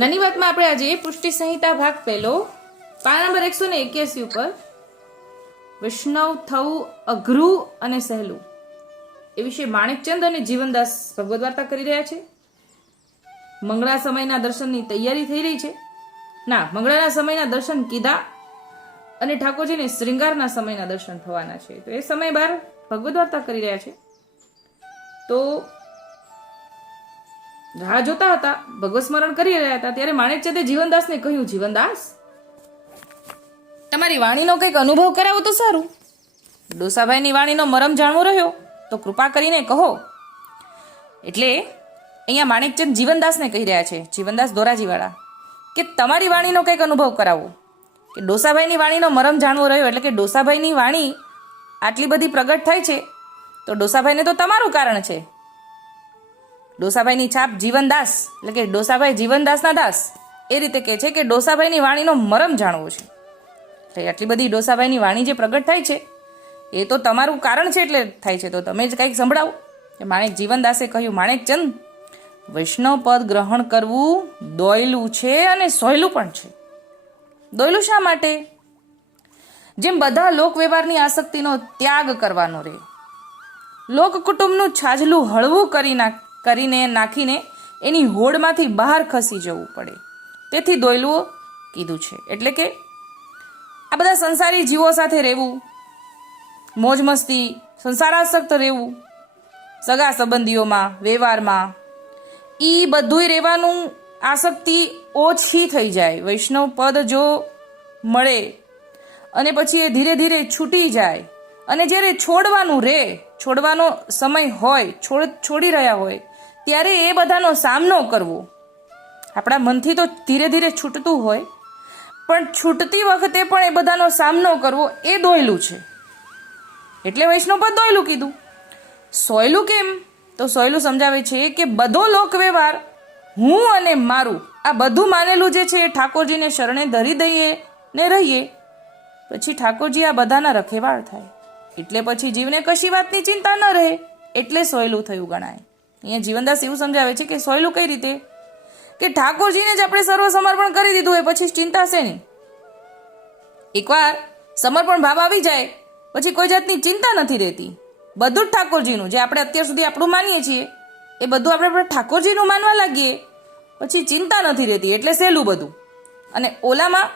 નાની વાતમાં આપણે આજે પુષ્ટિ સંહિતા ભાગ પહેલો પાના નંબર 181 ઉપર વૈષ્ણવ થવું અઘરું અને સહેલું એ વિશે માણેકચંદ અને જીવનદાસ ભગવદ વાર્તા કરી રહ્યા છે. મંગળા સમયના દર્શનની તૈયારી થઈ રહી છે. મંગળાના સમયના દર્શન કીધા અને ઠાકોરજીને શ્રૃંગારના સમયના દર્શન થવાના છે. તો એ સમય બાર ભગવદ વાર્તા કરી રહ્યા છે. તો રાહ જોતા હતા, ભગવત સ્મરણ કરી રહ્યા હતા, ત્યારે માણેકચંદે જીવનદાસને કહ્યું, જીવનદાસ, તમારી વાણીનો કંઈક અનુભવ કરાવો તો સારું. ડોસાભાઈની વાણીનો મરમ જાણવો રહ્યો તો કૃપા કરીને કહો. એટલે અહીંયા માણેકચંદ જીવનદાસને કહી રહ્યા છે, જીવનદાસ ધોરાજીવાળા, કે તમારી વાણીનો કંઈક અનુભવ કરાવો. કે ડોસાભાઈની વાણીનો મરમ જાણવો રહ્યો એટલે કે ડોસાભાઈની વાણી આટલી બધી પ્રગટ થઈ છે તો ડોસાભાઈને તો તમારું કારણ છે. ડોસાભાઈની છાપ જીવનદાસ એટલે કે ડોસાભાઈ જીવનદાસના દાસ એ રીતે કહે છે કે ડોસાભાઈની વાણીનો મરમ જાણવો છે. એટલે આટલી બધી ડોસાભાઈની વાણી જે પ્રગટ થાય છે એ તો તમારું કારણ છે એટલે થાય છે, તો તમે જ કંઈક સંભળાવો. કે માણેક જીવનદાસે કહ્યું, માણેકચંદ, વૈષ્ણવ પદ ગ્રહણ કરવું દોયલું છે અને સહેલું પણ છે. દોયલું શા માટે? જેમ બધા લોક વ્યવહારની આસક્તિનો ત્યાગ કરવાનો રહે, લોક કુટુંબનું છાજલું હળવું કરીને નાખીને એની હોડમાંથી બહાર ખસી જવું પડે, તેથી દોયલું કીધું છે. એટલે કે આ બધા સંસારી જીવો સાથે રહેવું, મોજ મસ્તી, સંસારાસક્ત રહેવું, સગા સંબંધીઓમાં, વ્યવહારમાં, એ બધુંય રહેવાનું આસક્તિ ઓછી થઈ જાય. વૈષ્ણવ પદ જો મળે અને પછી એ ધીરે ધીરે છૂટી જાય અને જ્યારે છોડવાનું રહે, છોડવાનો સમય હોય, છોડી રહ્યા હોય, ત્યારે એ બધાનો સામનો કરવો. આપણા મનથી તો ધીરે ધીરે છૂટતું હોય, પણ છૂટતી વખતે પણ એ બધાનો સામનો કરવો એ દોયલું છે. એટલે વૈષ્ણવ પદ દોયલું કીધું. સોયલું કેમ? તો સોયલું સમજાવે છે કે બધો લોક વ્યવહાર હું અને મારું આ બધું માનેલું જે છે એ ઠાકોરજીને શરણે ધરી દઈએ ને રહીએ, પછી ઠાકોરજી આ બધાના રખેવાળ થાય. એટલે પછી જીવને કશી વાતની ચિંતા ન રહે, એટલે સોયલું થયું ગણાય. અહીંયા જીવનદાસ એવું સમજાવે છે કે સોયલું કઈ રીતે? કે ઠાકોરજીને જ આપણે સર્વ સમર્પણ કરી દીધું હોય પછી ચિંતા છે નહીં. એકવાર સમર્પણ ભાવ આવી જાય પછી કોઈ જાતની ચિંતા નથી રહેતી. બધું જ ઠાકોરજીનું, જે આપણે અત્યાર સુધી આપણું માનીએ છીએ એ બધું આપણે ઠાકોરજીનું માનવા લાગીએ પછી ચિંતા નથી રહેતી, એટલે સહેલું બધું. અને ઓલામાં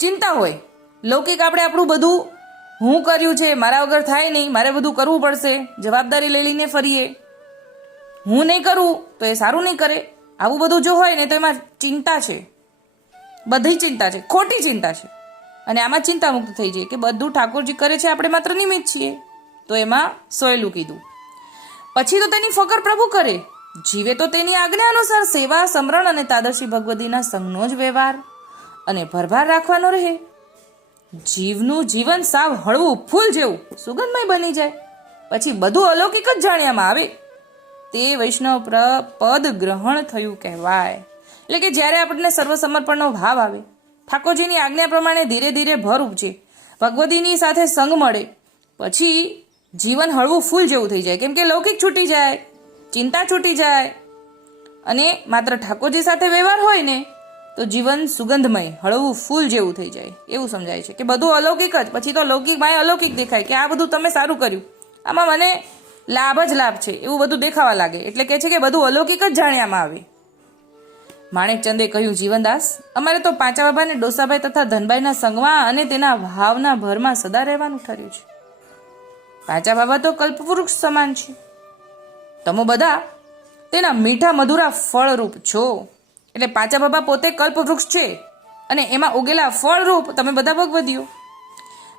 ચિંતા હોય, લૌકિક આપણે આપણું બધું હું કર્યું છે, મારા વગર થાય નહીં, મારે બધું કરવું પડશે, જવાબદારી લઈ લઈને ફરીએ, હું નહીં કરું તો એ સારું નહીં કરે, આવું બધું જો હોય ને તો એમાં ચિંતા છે, બધી ચિંતા છે, ખોટી ચિંતા છે. અને આમાં ચિંતા મુક્ત થઈ જાય કે બધું ઠાકોરજી કરે છે, આપણે માત્ર નિમિત્ત છીએ, તો એમાં સોયલું કીધું. પછી તો તેની ફકર પ્રભુ કરે, જીવે તો તેની આજ્ઞા અનુસાર સેવા, સમરણ અને તાદર્શી ભગવદીના સંગનો જ વ્યવહાર અને ભરભાર રાખવાનો રહે. જીવનું જીવન સાવ હળવું ફૂલ જેવું સુગંધમય બની જાય, પછી બધું અલૌકિક જ જાણ્યામાં આવે, તે વૈષ્ણવ પદ ગ્રહણ થયું કહેવાય. એટલે કે જ્યારે આપણને સર્વ સમર્પણનો ભાવ આવે, ઠાકોરજીની આજ્ઞા પ્રમાણે ધીરે ધીરે ભર ઉપજે, ભગવદીની સાથે સંગ મળે, પછી જીવન હળવું ફૂલ જેવું થઈ જાય. કેમ કે લૌકિક છૂટી જાય, ચિંતા છૂટી જાય અને માત્ર ઠાકોરજી સાથે વ્યવહાર હોય ને તો જીવન સુગંધમય હળવું ફૂલ જેવું થઈ જાય. એવું સમજાય છે કે બધું અલૌકિક જ, પછી તો લૌકિક માય અલૌકિક દેખાય કે આ બધું તમે સારું કર્યું, આમાં મને લાભ જ લાભ છે, એવું બધું દેખાવા લાગે. એટલે કે છે કે બધું અલૌકિક જ જાણ્યામાં આવે. માણેકચંદે કહ્યું, જીવનદાસ, અમારે તો પાંચા બાબા ને ડોસાભાઈ તથા ધનભાઈના સંગમાં અને તેના ભાવના ભરમાં સદા રહેવાનું ઠર્યું છે. પાંચા બાબા તો કલ્પવૃક્ષ સમાન છે, તમે બધા તેના મીઠા મધુરા ફળરૂપ છો. એટલે પાંચા બાબા પોતે કલ્પવૃક્ષ છે અને એમાં ઉગેલા ફળરૂપ તમે બધા ભગવદીઓ.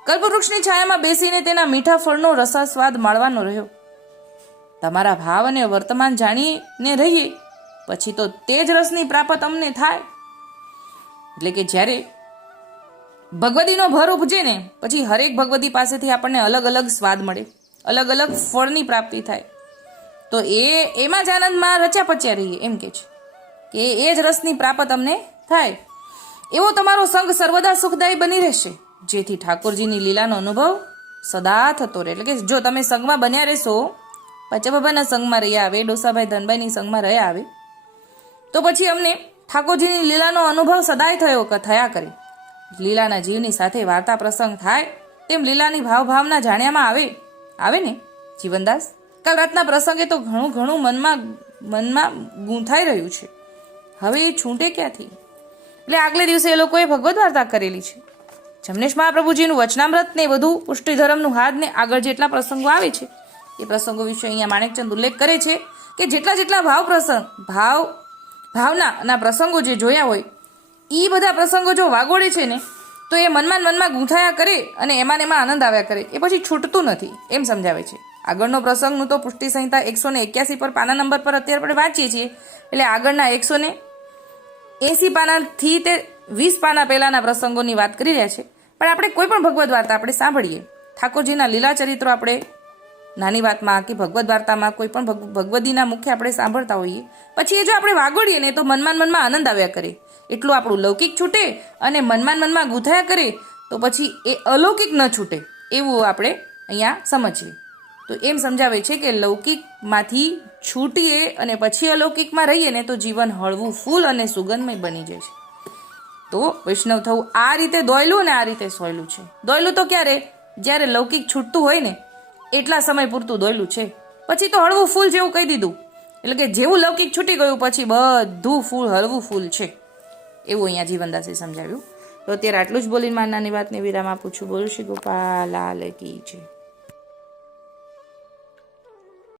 કલ્પવૃક્ષની છાયામાં બેસીને તેના મીઠા ફળનો રસાસ્વાદ માણવાનો રહ્યો. તમારા ભાવ અને વર્તમાન જાણીને રહીએ પછી તો તે જ રસની પ્રાપ્ત અમને થાય. એટલે કે જ્યારે ભગવદીનો ભર ઉપજે ને પછી હરેક ભગવદી પાસેથી આપણને અલગ અલગ સ્વાદ મળે, અલગ અલગ ફળની પ્રાપ્તિ થાય, તો એમાં જ આનંદમાં રચ્યા પચ્યા રહીએ. એમ કે છે કે એ જ રસની પ્રાપ્ત અમને થાય. એવો તમારો સંગ સર્વદા સુખદાયી બની રહેશે, જેથી ઠાકોરજીની લીલાનો અનુભવ સદા થતો રહે. એટલે કે જો તમે સંગમાં બન્યા રહેશો, પાંચા બાબાના સંગમાં રહ્યા આવે, ડોસાભાઈ ધનભાઈની સંગમાં રહ્યા આવે, તો પછી અમને ઠાકોરજીની લીલાનો અનુભવ સદાય થયા કરે. લીલાના જીવની સાથે વાર્તા પ્રસંગ થાય તેમ લીલાની ભાવના જાણ્યામાં આવે ને જીવનદાસ. કાલ રાતના પ્રસંગે તો ઘણું મનમાં ગૂંથાઈ રહ્યું છે. હવે એ છૂટે ક્યાંથી? એટલે આગલે દિવસે એ લોકોએ ભગવદ વાર્તા કરેલી છે. જમનેશ મહાપ્રભુજીનું વચનામૃત ને બધું પુષ્ટિધર્મનું હાથ ને આગળ જેટલા પ્રસંગો આવે છે એ પ્રસંગો વિશે અહીંયા માણેકચંદ ઉલ્લેખ કરે છે કે જેટલા ભાવના પ્રસંગો જે જોયા હોય એ બધા પ્રસંગો જો વાગોડે છે ને તો એ મનમાં ગૂંથાયા કરે અને એમાં આનંદ આવ્યા કરે, એ પછી છૂટતું નથી એમ સમજાવે છે. આગળનો પ્રસંગનું તો પુષ્ટિ સંહિતા 181 પર પાના નંબર પર અત્યારે આપણે વાંચીએ છીએ. એટલે આગળના 180 પાનાથી તે 20 પાના પહેલાના પ્રસંગોની વાત કરી રહ્યા છે. પણ આપણે કોઈ પણ ભગવદ વાર્તા આપણે સાંભળીએ, ઠાકોરજીના લીલા ચરિત્રો આપણે નાની વાતમાં કે ભગવદ વાર્તામાં કોઈ પણ ભગવદીના મુખ્ય આપણે સાંભળતા હોઈએ, પછી એ જો આપણે વાગોડીએ ને તો મનમાં આનંદ આવ્યા કરે, એટલું આપણું લૌકિક છૂટે અને મનમાં ગૂંથાયા કરે તો પછી એ અલૌકિક ન છૂટે એવું આપણે અહીંયા સમજીએ. તો એમ સમજાવે છે કે લૌકિકમાંથી છૂટીએ અને પછી અલૌકિકમાં રહીએ ને તો જીવન હળવું ફૂલ અને સુગંધમય બની જાય છે. તો વૈષ્ણવ થવું આ રીતે દોયલું ને આ રીતે સોયલું છે. દોયલું તો ક્યારે? જ્યારે લૌકિક છૂટતું હોય ને એટલા સમય પૂરતું દોયલું છે, પછી તો હળવું ફૂલ જેવું કહી દીધું. એટલે કે જેવું લૌકિક છૂટી ગયું પછી બધું ફૂલ હળવું ફૂલ છે એવું અહીંયા જીવનદાસે સમજાવ્યું. તો અત્યારે આટલું જ બોલીને મારી નાની વાતને વિરામ આપું છું. બોલું શ્રી ગોપાલ લાલ કી જય.